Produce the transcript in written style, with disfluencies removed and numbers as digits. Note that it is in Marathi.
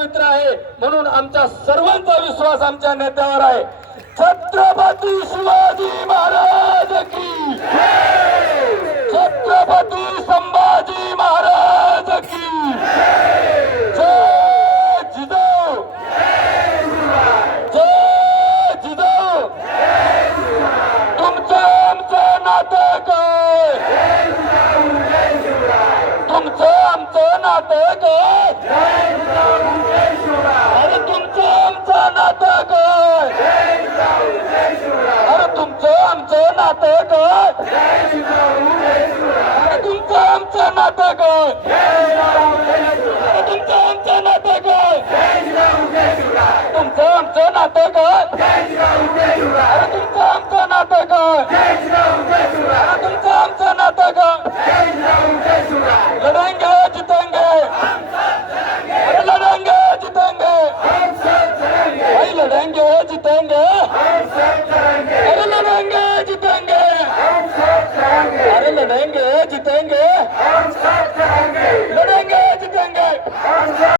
पवित्र आहे म्हणून आमच्या सर्वांचा विश्वास आमच्या नेत्यावर आहे। छत्रपती शिवाजी महाराज की जय, छत्रपती संभाजी महाराज की जय जिजाऊ, जय जिजाऊ। तुमचं आमचं नातं काय, तुमचं आमचं नातं काय, अरे तुमचं आमचं नातं काय, अरे तुमचं आमचं नातं काय, अरे तुमचं आमचं नातं काय, अरे तुमचं आमचं नातं काय, तुमचं आमचं नातं काय, अरे तुमचं आमचं नातं काय, अरे तुमचं आमचं नातं काय। लढेंगे जितेंगे, अरे लड़ेंगे जीतेंगे, भाई लड़ेंगे जीतेंगे, अरे लड़ेंगे जीतेंगे, अरे लड़ेंगे जीतेंगे।